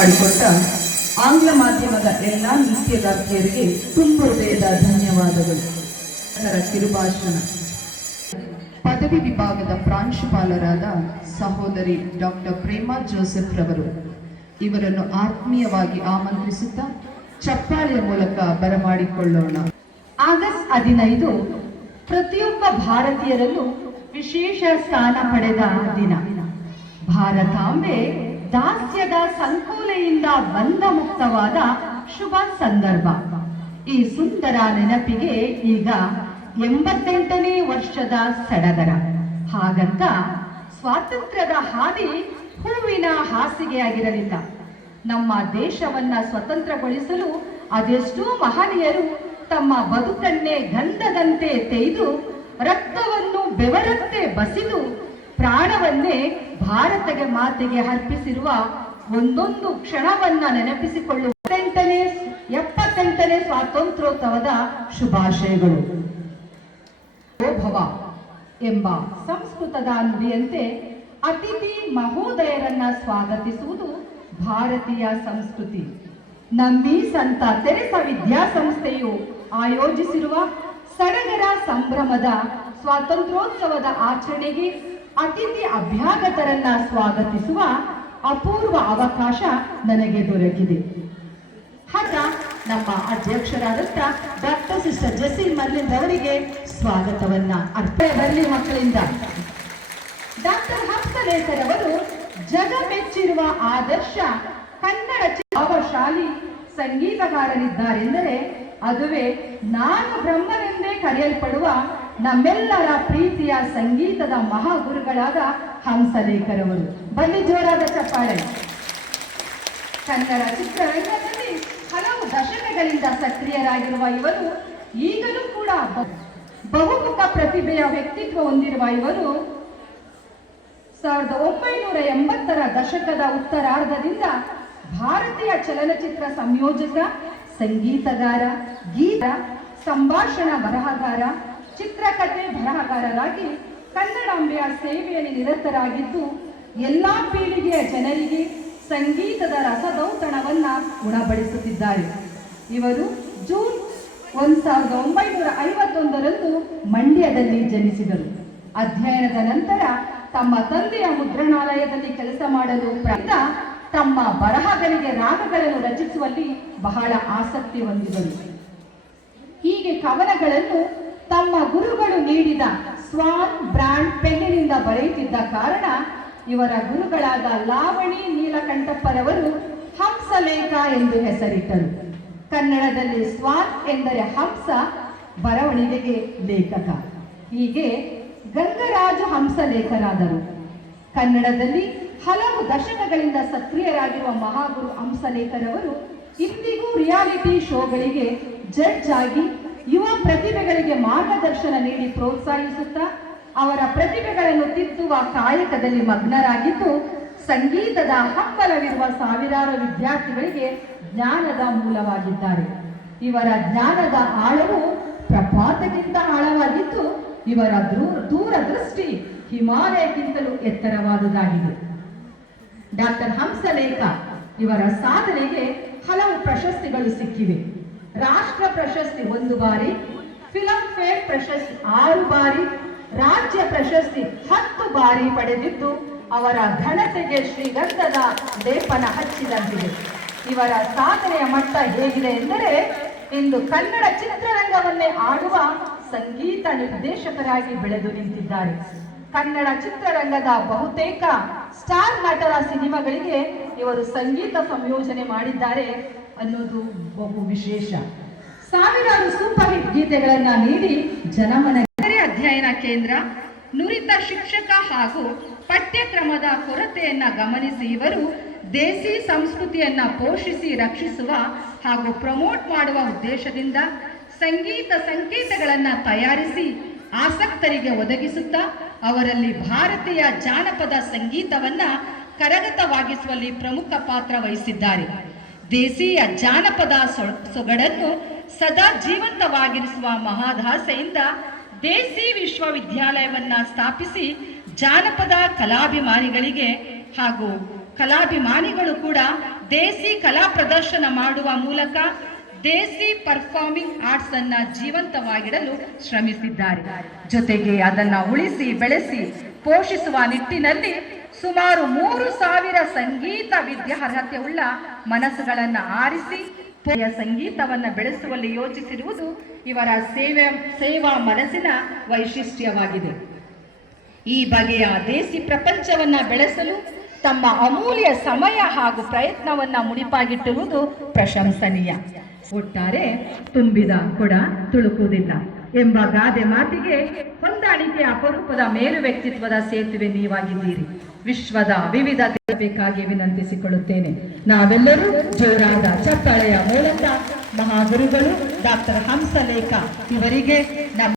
ಮಾಡಿಕೊಟ್ಟ ಆಂಗ್ಲ ಮಾಧ್ಯಮದ ಎಲ್ಲ ನೃತ್ಯಗಾರ್ತಿಯರಿಗೆ ತುಂಬು ಹೃದಯದ ಧನ್ಯವಾದಗಳು. ಕಿರುಭಾಷಣ ಪದವಿ ವಿಭಾಗದ ಪ್ರಾಂಶುಪಾಲರಾದ ಸಹೋದರಿ ಡಾಕ್ಟರ್ ಪ್ರೇಮಾ ಜೋಸೆಫ್ ರವರು ಇವರನ್ನು ಆತ್ಮೀಯವಾಗಿ ಆಮಂತ್ರಿಸುತ್ತಾ ಚಪ್ಪಾಳೆಯ ಮೂಲಕ ಬರಮಾಡಿಕೊಳ್ಳೋಣ. ಆಗಸ್ಟ್ 15 ಪ್ರತಿಯೊಬ್ಬ ಭಾರತೀಯರಲ್ಲೂ ವಿಶೇಷ ಸ್ಥಾನ ಪಡೆದ ದಿನ. ಭಾರತಾಂಬೆ ದಾಸ್ಯದ ಸಂಕೋಲೆಯಿಂದ ಬಂಧ ಮುಕ್ತವಾದ ಶುಭ ಸಂದರ್ಭ. ಈ ಸುಂದರ ನೆನಪಿಗೆ ಈಗ 88ನೇ ವರ್ಷದ ಸಡಗರ. ಹಾಗಂತ ಸ್ವಾತಂತ್ರ್ಯದ ಹಾದಿ ಹೂವಿನ ಹಾಸಿಗೆಯಾಗಿರಲಿಲ್ಲ. ನಮ್ಮ ದೇಶವನ್ನ ಸ್ವತಂತ್ರಗೊಳಿಸಲು ಅದೆಷ್ಟೋ ಮಹನೀಯರು ತಮ್ಮ ಬದುಕನ್ನೇ ಗಂಧದಂತೆ ತೆಗೆದು ರಕ್ತವನ್ನು ಬೆವರಂತೆ ಬಸಿದು ಪ್ರಾಣವನ್ನೇ ಭಾರತಗೆ ಮಾತೆಗೆ ಅರ್ಪಿಸಿರುವ ಒಂದೊಂದು ಕ್ಷಣವನ್ನ ನೆನಪಿಸಿಕೊಳ್ಳುವ 78ನೇ ಸ್ವಾತಂತ್ರ್ಯೋತ್ಸವದ ಶುಭಾಶಯಗಳು. ಭವ ಎಂಬ ಸಂಸ್ಕೃತದ ನುಡಿಯಂತೆ ಅತಿಥಿ ಮಹೋದಯರನ್ನ ಸ್ವಾಗತಿಸುವುದು ಭಾರತೀಯ ಸಂಸ್ಕೃತಿ. ನಮ್ಮಿ ಸಂತ ತೆರೆಸ ವಿದ್ಯಾಸಂಸ್ಥೆಯು ಆಯೋಜಿಸಿರುವ ಸಡಗರ ಸಂಭ್ರಮದ ಸ್ವಾತಂತ್ರ್ಯೋತ್ಸವದ ಆಚರಣೆಗೆ ಅತಿಥಿ ಅಭ್ಯಾಗತರನ್ನ ಸ್ವಾಗತಿಸುವ ಅಪೂರ್ವ ಅವಕಾಶ ನನಗೆ ದೊರಕಿದೆ. ಹಾಗ ನಮ್ಮ ಅಧ್ಯಕ್ಷರಾದಂಥ ಡಾಕ್ಟರ್ ಸಿಸ್ಟರ್ ಜೆಸಿ ಮರ್ಲಿನ್ ಅವರಿಗೆ ಸ್ವಾಗತವನ್ನ ಅರ್ಪಣೆ ಬರಲಿ ಮಕ್ಕಳಿಂದ. ಡಾಕ್ಟರ್ ಹಂಸಲೇಖರ್ ಅವರು ಜಗ ಮೆಚ್ಚಿರುವ ಆದರ್ಶ ಕನ್ನಡ ಭಾವಶಾಲಿ ಸಂಗೀತಗಾರರಿದ್ದಾರೆಂದರೆ ಅದುವೇ ನಾನು ಬ್ರಹ್ಮನೆಂದೇ ಕರೆಯಲ್ಪಡುವ ನಮ್ಮೆಲ್ಲರ ಪ್ರೀತಿಯ ಸಂಗೀತದ ಮಹಾಗುರುಗಳಾದ ಹಂಸಲೇಖರ್ ಅವರು. ಬನ್ನಿ ಜೋರಾದ ಚಪ್ಪಾಳೆ. ಕನ್ನಡ ಚಿತ್ರರಂಗದಲ್ಲಿ ಹಲವು ದಶಕಗಳಿಂದ ಸಕ್ರಿಯರಾಗಿರುವ ಇವರು ಈಗಲೂ ಕೂಡ ಬಹುಮುಖ ಪ್ರತಿಭೆಯ ವ್ಯಕ್ತಿತ್ವ ಹೊಂದಿರುವ ಇವರು 1980ರ ದಶಕದ ಉತ್ತರಾರ್ಧದಿಂದ ಭಾರತೀಯ ಚಲನಚಿತ್ರ ಸಂಯೋಜಕ, ಸಂಗೀತಗಾರ, ಗೀತ ಸಂಭಾಷಣಾ ಬರಹಗಾರ, ಚಿತ್ರಕಥೆ ಬರಹಗಾರರಾಗಿ ಕನ್ನಡಾಂಬೆಯ ಸೇವೆಯಲ್ಲಿ ನಿರತರಾಗಿದ್ದು ಎಲ್ಲಾ ಪೀಳಿಗೆಯ ಜನರಿಗೆ ಸಂಗೀತದ ರಸದೌತಣವನ್ನ ಉಣಬಡಿಸುತ್ತಿದ್ದಾರೆ. ಇವರು ಜೂನ್ 1951ರಂದು ಮಂಡ್ಯದಲ್ಲಿ ಜನಿಸಿದರು. ಅಧ್ಯಯನದ ನಂತರ ತಮ್ಮ ತಂದೆಯ ಮುದ್ರಣಾಲಯದಲ್ಲಿ ಕೆಲಸ ಮಾಡಲು ತಮ್ಮ ಬರಹಗಳಿಗೆ ರಾಗಗಳನ್ನು ರಚಿಸುವಲ್ಲಿ ಬಹಳ ಆಸಕ್ತಿ ಹೊಂದಿದರು. ಹೀಗೆ ಕವನಗಳನ್ನು ತಮ್ಮ ಗುರುಗಳು ನೀಡಿದ ಸ್ವಾನ್ ಬ್ರಾಂಡ್ ಪೆನ್ನಿನಿಂದ ಬರೆಯುತ್ತಿದ್ದ ಕಾರಣ ಇವರ ಗುರುಗಳಾದ ಲಾವಣಿ ನೀಲಕಂಠಪ್ಪರವರು ಹಂಸಲೇಖ ಎಂದು ಹೆಸರಿಟ್ಟರು. ಕನ್ನಡದಲ್ಲಿ ಸ್ವಾನ್ ಎಂದರೆ ಹಂಸ, ಬರವಣಿಗೆಗೆ ಲೇಖಕ. ಹೀಗೆ ಗಂಗರಾಜು ಹಂಸಲೇಖರಾದರು. ಕನ್ನಡದಲ್ಲಿ ಹಲವು ದಶಕಗಳಿಂದ ಸಕ್ರಿಯರಾಗಿರುವ ಮಹಾಗುರು ಹಂಸಲೇಖರವರು ಇಂದಿಗೂ ರಿಯಾಲಿಟಿ ಶೋಗಳಿಗೆ ಜಡ್ಜ್ ಆಗಿ ಯುವ ಪ್ರತಿಭೆಗಳಿಗೆ ಮಾರ್ಗದರ್ಶನ ನೀಡಿ ಪ್ರೋತ್ಸಾಹಿಸುತ್ತಾ ಅವರ ಪ್ರತಿಭೆಗಳನ್ನು ತಿದ್ದುವ ಕಾಯಕದಲ್ಲಿ ಮಗ್ನರಾಗಿದ್ದು ಸಂಗೀತದ ಹಂಬಲವಿರುವ ಸಾವಿರಾರು ವಿದ್ಯಾರ್ಥಿಗಳಿಗೆ ಜ್ಞಾನದ ಮೂಲವಾಗಿದ್ದಾರೆ. ಇವರ ಜ್ಞಾನದ ಆಳವು ಪ್ರಪಾತಕ್ಕಿಂತ ಆಳವಾಗಿದ್ದು ಇವರ ದೂರದೃಷ್ಟಿ ಹಿಮಾಲಯಕ್ಕಿಂತಲೂ ಎತ್ತರವಾದುದಾಗಿದೆ. ಡಾಕ್ಟರ್ ಹಂಸಲೇಖ ಇವರ ಸಾಧನೆಗೆ ಹಲವು ಪ್ರಶಸ್ತಿಗಳು ಸಿಕ್ಕಿವೆ. ರಾಷ್ಟ್ರ ಪ್ರಶಸ್ತಿ 1 ಬಾರಿ, ಫಿಲಂ ಫೇರ್ ಪ್ರಶಸ್ತಿ 6 ಬಾರಿ, ರಾಜ್ಯ ಪ್ರಶಸ್ತಿ 10 ಬಾರಿ ಪಡೆದಿದ್ದು ಅವರ ಘನತೆಗೆ ಶ್ರೀಗಂಧದ ಲೇಪನ ಹಚ್ಚಿದಂತಿದೆ. ಇವರ ಸಾಧನೆಯ ಮಟ್ಟ ಹೇಗಿದೆ ಎಂದರೆ ಇಂದು ಕನ್ನಡ ಚಿತ್ರರಂಗವನ್ನೇ ಆಡುವ ಸಂಗೀತ ನಿರ್ದೇಶಕರಾಗಿ ಬೆಳೆದು ನಿಂತಿದ್ದಾರೆ. ಕನ್ನಡ ಚಿತ್ರರಂಗದ ಬಹುತೇಕ ಸ್ಟಾರ್ ನಟರ ಸಿನಿಮಾಗಳಿಗೆ ಇವರು ಸಂಗೀತ ಸಂಯೋಜನೆ ಮಾಡಿದ್ದಾರೆ ಅನ್ನೋದು ಬಹು ವಿಶೇಷ. ಸಾವಿರಾರು ಸೂಪರ್ ಹಿಟ್ ಗೀತೆಗಳನ್ನ ನೀಡಿ ಜನಮನ ಅಧ್ಯಯನ ಕೇಂದ್ರ, ನುರಿತ ಶಿಕ್ಷಕ ಹಾಗೂ ಪಠ್ಯಕ್ರಮದ ಕೊರತೆಯನ್ನ ಗಮನಿಸಿ ಇವರು ದೇಸಿ ಸಂಸ್ಕೃತಿಯನ್ನ ಪೋಷಿಸಿ ರಕ್ಷಿಸುವ ಹಾಗೂ ಪ್ರಮೋಟ್ ಮಾಡುವ ಉದ್ದೇಶದಿಂದ ಸಂಗೀತ ಸಂಕೇತಗಳನ್ನ ತಯಾರಿಸಿ ಆಸಕ್ತರಿಗೆ ಒದಗಿಸುತ್ತಾ ಅವರಲ್ಲಿ ಭಾರತೀಯ ಜಾನಪದ ಸಂಗೀತವನ್ನ ಕರಗತವಾಗಿಸುವಲ್ಲಿ ಪ್ರಮುಖ ಪಾತ್ರ ವಹಿಸಿದ್ದಾರೆ. ದೇಸಿಯ ಜಾನಪದ ಸೊಗಡನ್ನು ಸದಾ ಜೀವಂತವಾಗಿರಿಸುವ ಮಹಾದಾಸೆಯಿಂದ ದೇಸಿ ವಿಶ್ವವಿದ್ಯಾಲಯವನ್ನ ಸ್ಥಾಪಿಸಿ ಜಾನಪದ ಕಲಾಭಿಮಾನಿಗಳಿಗೆ ಹಾಗೂ ಕಲಾಭಿಮಾನಿಗಳು ಕೂಡ ದೇಸಿ ಕಲಾ ಪ್ರದರ್ಶನ ಮಾಡುವ ಮೂಲಕ ದೇಸಿ ಪರ್ಫಾರ್ಮಿಂಗ್ ಆರ್ಟ್ಸ್ ಅನ್ನ ಜೀವಂತವಾಗಿಡಲು ಶ್ರಮಿಸಿದ್ದಾರೆ. ಜೊತೆಗೆ ಅದನ್ನ ಉಳಿಸಿ ಬೆಳೆಸಿ ಪೋಷಿಸುವ ನಿಟ್ಟಿನಲ್ಲಿ ಸುಮಾರು 3,000 ಸಂಗೀತ ವಿದ್ಯಾರ್ಹತೆ ಉಳ್ಳ ಮನಸ್ಸುಗಳನ್ನು ಆರಿಸಿ ಸಂಗೀತವನ್ನ ಬೆಳೆಸುವಲ್ಲಿ ಯೋಚಿಸಿರುವುದು ಇವರ ಸೇವಾ ಮನಸ್ಸಿನ ವೈಶಿಷ್ಟ್ಯವಾಗಿದೆ. ಈ ಬಗೆಯ ದೇಸಿ ಪ್ರಪಂಚವನ್ನ ಬೆಳೆಸಲು ತಮ್ಮ ಅಮೂಲ್ಯ ಸಮಯ ಹಾಗೂ ಪ್ರಯತ್ನವನ್ನ ಮುಡಿಪಾಗಿಟ್ಟಿರುವುದು ಪ್ರಶಂಸನೀಯ. ಒಟ್ಟಾರೆ ತುಂಬಿದ ಕೊಡ ತುಳುಕುವುದಿಲ್ಲ ಎಂಬ ಗಾದೆ ಮಾತಿಗೆ ಹೊಂದಾಣಿಕೆ ಅಪರೂಪದ ಮೇರು ವ್ಯಕ್ತಿತ್ವದ ಸೇತುವೆ ನೀವಾಗಿದ್ದೀರಿ. ವಿಶ್ವದ ವಿವಿಧ ಬೇಕಾಗಿ ವಿನಂತಿಸಿಕೊಳ್ಳುತ್ತೇನೆ. ನಾವೆಲ್ಲರೂ ಜೋರಾದ ಚಪ್ಪಾಳೆಯ ಮೂಲಕ ಮಹಾಗುರುಗಳು ಡಾಕ್ಟರ್ ಹಂಸಲೇಖ ಇವರಿಗೆ ನಮ್ಮ